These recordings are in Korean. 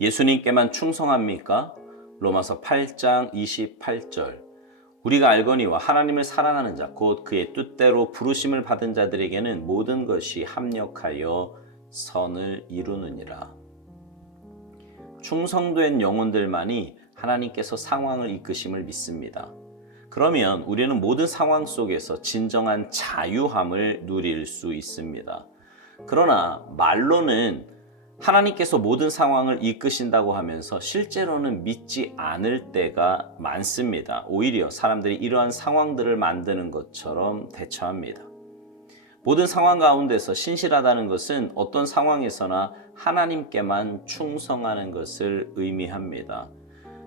예수님께만 충성합니까? 로마서 8장 28절. 우리가 알거니와 하나님을 사랑하는 자 곧 그의 뜻대로 부르심을 받은 자들에게는 모든 것이 합력하여 선을 이루느니라. 충성된 영혼들만이 하나님께서 상황을 이끄심을 믿습니다. 그러면 우리는 모든 상황 속에서 진정한 자유함을 누릴 수 있습니다. 그러나 말로는 하나님께서 모든 상황을 이끄신다고 하면서 실제로는 믿지 않을 때가 많습니다. 오히려 사람들이 이러한 상황들을 만드는 것처럼 대처합니다. 모든 상황 가운데서 신실하다는 것은 어떤 상황에서나 하나님께만 충성하는 것을 의미합니다.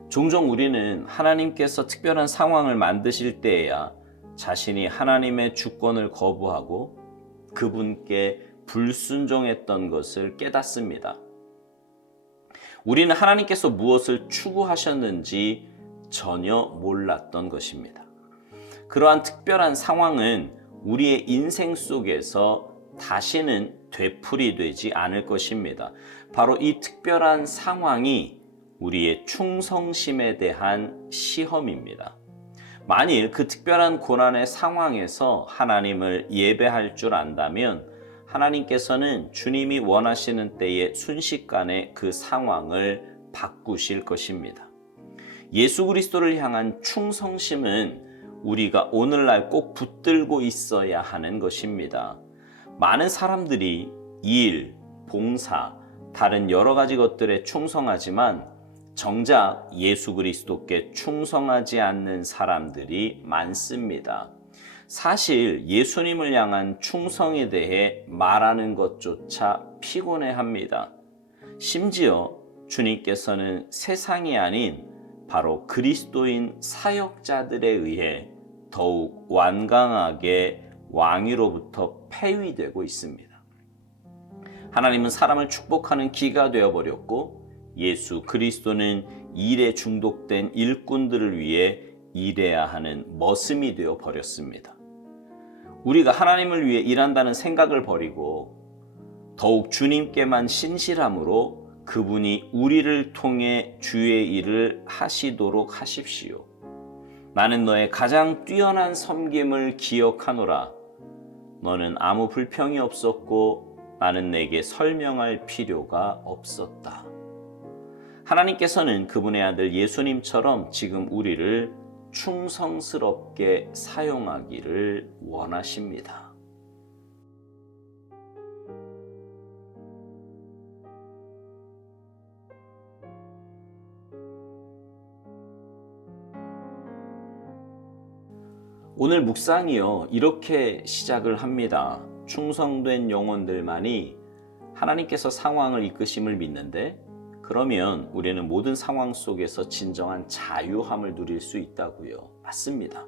종종 우리는 하나님께서 특별한 상황을 만드실 때에야 자신이 하나님의 주권을 거부하고 그분께 불순종했던 것을 깨닫습니다. 우리는 하나님께서 무엇을 추구하셨는지 전혀 몰랐던 것입니다. 그러한 특별한 상황은 우리의 인생 속에서 다시는 되풀이되지 않을 것입니다. 바로 이 특별한 상황이 우리의 충성심에 대한 시험입니다. 만일 그 특별한 고난의 상황에서 하나님을 예배할 줄 안다면 하나님께서는 주님이 원하시는 때에 순식간에 그 상황을 바꾸실 것입니다. 예수 그리스도를 향한 충성심은 우리가 오늘날 꼭 붙들고 있어야 하는 것입니다. 많은 사람들이 일, 봉사, 다른 여러 가지 것들에 충성하지만 정작 예수 그리스도께 충성하지 않는 사람들이 많습니다. 사실 예수님을 향한 충성에 대해 말하는 것조차 피곤해합니다. 심지어 주님께서는 세상이 아닌 바로 그리스도인 사역자들에 의해 더욱 완강하게 왕위로부터 폐위되고 있습니다. 하나님은 사람을 축복하는 기가 되어버렸고 예수 그리스도는 일에 중독된 일꾼들을 위해 일해야 하는 머슴이 되어버렸습니다. 우리가 하나님을 위해 일한다는 생각을 버리고 더욱 주님께만 신실함으로 그분이 우리를 통해 주의 일을 하시도록 하십시오. 나는 너의 가장 뛰어난 섬김을 기억하노라. 너는 아무 불평이 없었고 나는 내게 설명할 필요가 없었다. 하나님께서는 그분의 아들 예수님처럼 지금 우리를 충성스럽게 사용하기를 원하십니다. 오늘 묵상이요, 이렇게 시작을 합니다. 충성된 영혼들만이 하나님께서 상황을 이끄심을 믿는데 그러면 우리는 모든 상황 속에서 진정한 자유함을 누릴 수 있다고요. 맞습니다.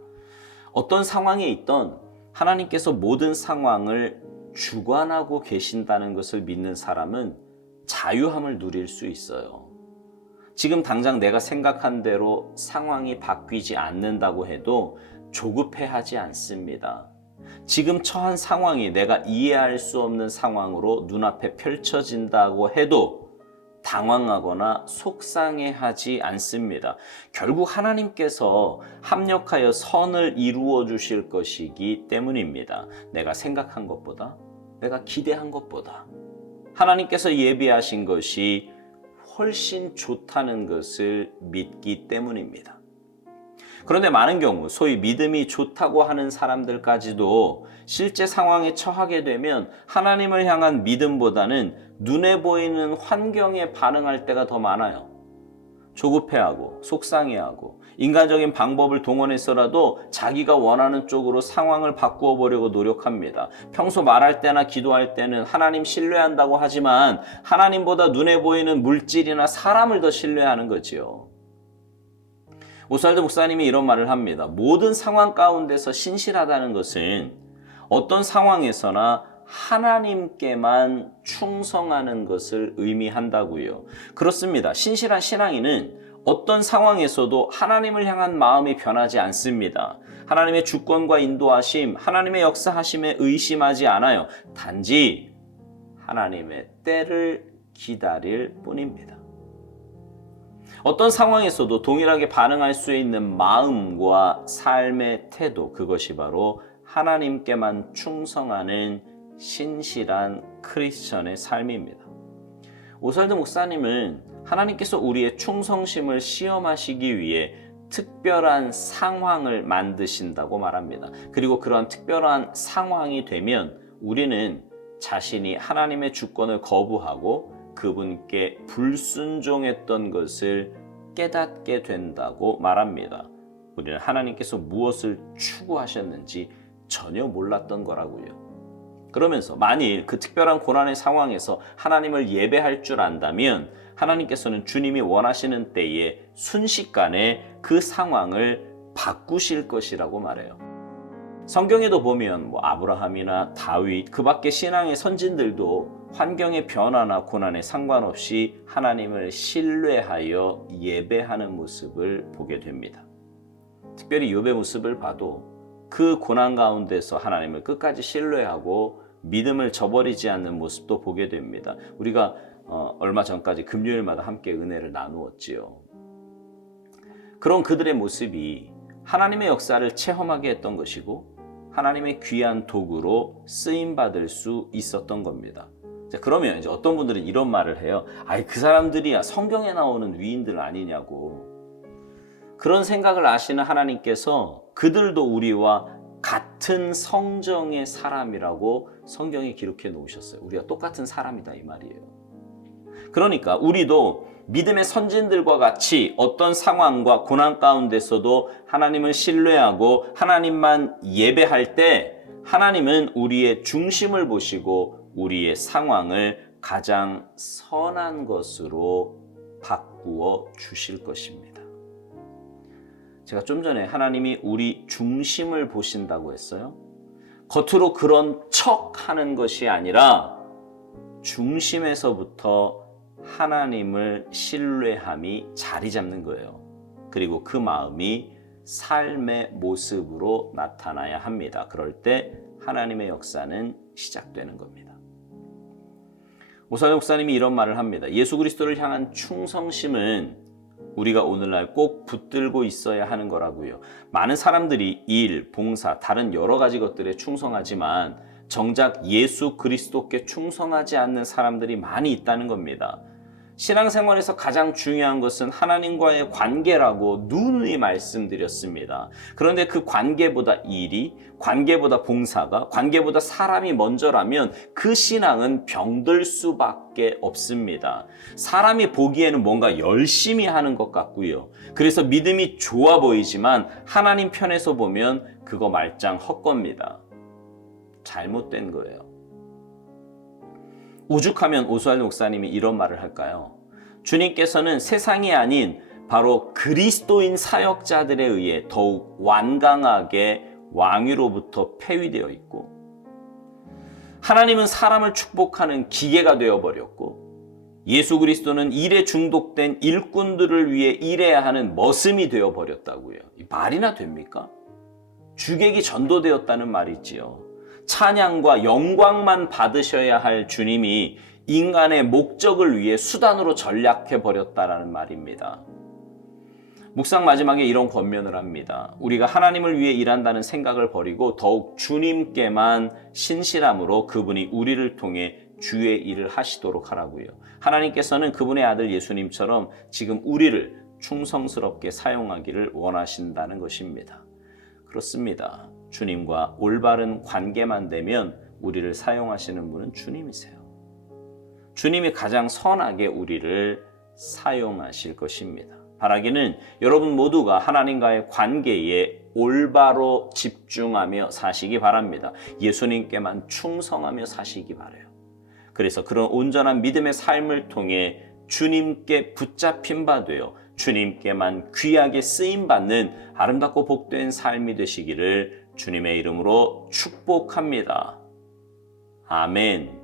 어떤 상황에 있던 하나님께서 모든 상황을 주관하고 계신다는 것을 믿는 사람은 자유함을 누릴 수 있어요. 지금 당장 내가 생각한 대로 상황이 바뀌지 않는다고 해도 조급해하지 않습니다. 지금 처한 상황이 내가 이해할 수 없는 상황으로 눈앞에 펼쳐진다고 해도 당황하거나 속상해하지 않습니다. 결국 하나님께서 합력하여 선을 이루어 주실 것이기 때문입니다. 내가 생각한 것보다, 내가 기대한 것보다 하나님께서 예비하신 것이 훨씬 좋다는 것을 믿기 때문입니다. 그런데 많은 경우 소위 믿음이 좋다고 하는 사람들까지도 실제 상황에 처하게 되면 하나님을 향한 믿음보다는 눈에 보이는 환경에 반응할 때가 더 많아요. 조급해하고 속상해하고 인간적인 방법을 동원해서라도 자기가 원하는 쪽으로 상황을 바꾸어 보려고 노력합니다. 평소 말할 때나 기도할 때는 하나님 신뢰한다고 하지만 하나님보다 눈에 보이는 물질이나 사람을 더 신뢰하는 거지요. 오스왈드 목사님이 이런 말을 합니다. 모든 상황 가운데서 신실하다는 것은 어떤 상황에서나 하나님께만 충성하는 것을 의미한다고요. 그렇습니다. 신실한 신앙인은 어떤 상황에서도 하나님을 향한 마음이 변하지 않습니다. 하나님의 주권과 인도하심, 하나님의 역사하심에 의심하지 않아요. 단지 하나님의 때를 기다릴 뿐입니다. 어떤 상황에서도 동일하게 반응할 수 있는 마음과 삶의 태도, 그것이 바로 하나님께만 충성하는 신실한 크리스천의 삶입니다. 오살드 목사님은 하나님께서 우리의 충성심을 시험하시기 위해 특별한 상황을 만드신다고 말합니다. 그리고 그러한 특별한 상황이 되면 우리는 자신이 하나님의 주권을 거부하고 그분께 불순종했던 것을 깨닫게 된다고 말합니다. 우리는 하나님께서 무엇을 추구하셨는지 전혀 몰랐던 거라고요. 그러면서 만일 그 특별한 고난의 상황에서 하나님을 예배할 줄 안다면 하나님께서는 주님이 원하시는 때에 순식간에 그 상황을 바꾸실 것이라고 말해요. 성경에도 보면 아브라함이나 다윗, 그 밖에 신앙의 선진들도 환경의 변화나 고난에 상관없이 하나님을 신뢰하여 예배하는 모습을 보게 됩니다. 특별히 욥의 모습을 봐도 그 고난 가운데서 하나님을 끝까지 신뢰하고 믿음을 저버리지 않는 모습도 보게 됩니다. 우리가 얼마 전까지 금요일마다 함께 은혜를 나누었지요. 그런 그들의 모습이 하나님의 역사를 체험하게 했던 것이고 하나님의 귀한 도구로 쓰임받을 수 있었던 겁니다. 자, 그러면 이제 어떤 분들은 이런 말을 해요. 그 사람들이야 성경에 나오는 위인들 아니냐고. 그런 생각을 아시는 하나님께서 그들도 우리와 같은 성정의 사람이라고 성경에 기록해 놓으셨어요. 우리가 똑같은 사람이다 이 말이에요. 그러니까 우리도 믿음의 선진들과 같이 어떤 상황과 고난 가운데서도 하나님을 신뢰하고 하나님만 예배할 때 하나님은 우리의 중심을 보시고 우리의 상황을 가장 선한 것으로 바꾸어 주실 것입니다. 제가 좀 전에 하나님이 우리 중심을 보신다고 했어요. 겉으로 그런 척 하는 것이 아니라 중심에서부터 하나님을 신뢰함이 자리 잡는 거예요. 그리고 그 마음이 삶의 모습으로 나타나야 합니다. 그럴 때 하나님의 역사는 시작되는 겁니다. 오살드 목사님이 이런 말을 합니다. 예수 그리스도를 향한 충성심은 우리가 오늘날 꼭 붙들고 있어야 하는 거라고요. 많은 사람들이 일, 봉사, 다른 여러 가지 것들에 충성하지만 정작 예수 그리스도께 충성하지 않는 사람들이 많이 있다는 겁니다. 신앙생활에서 가장 중요한 것은 하나님과의 관계라고 누누이 말씀드렸습니다. 그런데 그 관계보다 일이, 관계보다 봉사가, 관계보다 사람이 먼저라면 그 신앙은 병들 수밖에 없습니다. 사람이 보기에는 뭔가 열심히 하는 것 같고요. 그래서 믿음이 좋아 보이지만 하나님 편에서 보면 그거 말짱 헛겁니다. 잘못된 거예요. 오죽하면 오스왈드 목사님이 이런 말을 할까요? 주님께서는 세상이 아닌 바로 그리스도인 사역자들에 의해 더욱 완강하게 왕위로부터 폐위되어 있고 하나님은 사람을 축복하는 기계가 되어버렸고 예수 그리스도는 일에 중독된 일꾼들을 위해 일해야 하는 머슴이 되어버렸다고요. 말이나 됩니까? 주객이 전도되었다는 말이지요. 찬양과 영광만 받으셔야 할 주님이 인간의 목적을 위해 수단으로 전략해버렸다라는 말입니다. 묵상 마지막에 이런 권면을 합니다. 우리가 하나님을 위해 일한다는 생각을 버리고 더욱 주님께만 신실함으로 그분이 우리를 통해 주의 일을 하시도록 하라고요. 하나님께서는 그분의 아들 예수님처럼 지금 우리를 충성스럽게 사용하기를 원하신다는 것입니다. 그렇습니다. 주님과 올바른 관계만 되면 우리를 사용하시는 분은 주님이세요. 주님이 가장 선하게 우리를 사용하실 것입니다. 바라기는 여러분 모두가 하나님과의 관계에 올바로 집중하며 사시기 바랍니다. 예수님께만 충성하며 사시기 바라요. 그래서 그런 온전한 믿음의 삶을 통해 주님께 붙잡힌 바 되어 주님께만 귀하게 쓰임받는 아름답고 복된 삶이 되시기를 주님의 이름으로 축복합니다. 아멘.